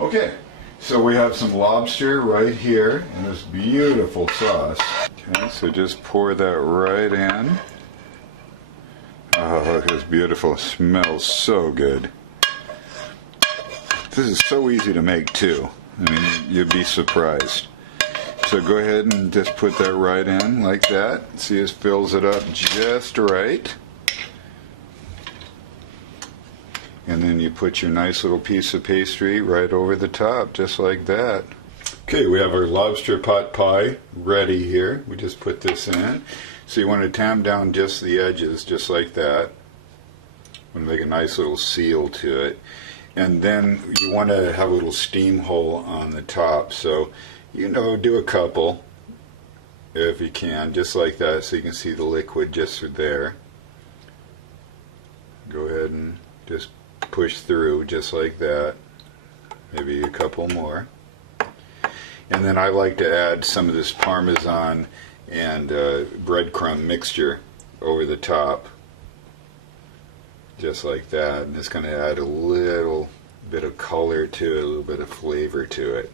Okay, so we have some lobster right here in this beautiful sauce. Okay, so just pour that right in. Oh, it's beautiful. It smells so good. This is so easy to make too. I mean, you'd be surprised. So go ahead and just put that right in like that. See, it fills it up just right. And then you put your nice little piece of pastry right over the top, just like that. Okay, we have our lobster pot pie ready here. We just put this in. So you want to tam down just the edges, just like that. Want to make a nice little seal to it. And then you want to have a little steam hole on the top. So, you know, do a couple if you can, just like that, so you can see the liquid just there. Go ahead and just push through just like that. Maybe a couple more. And then I like to add some of this Parmesan and breadcrumb mixture over the top. Just like that. And it's going to add a little bit of color to it, a little bit of flavor to it.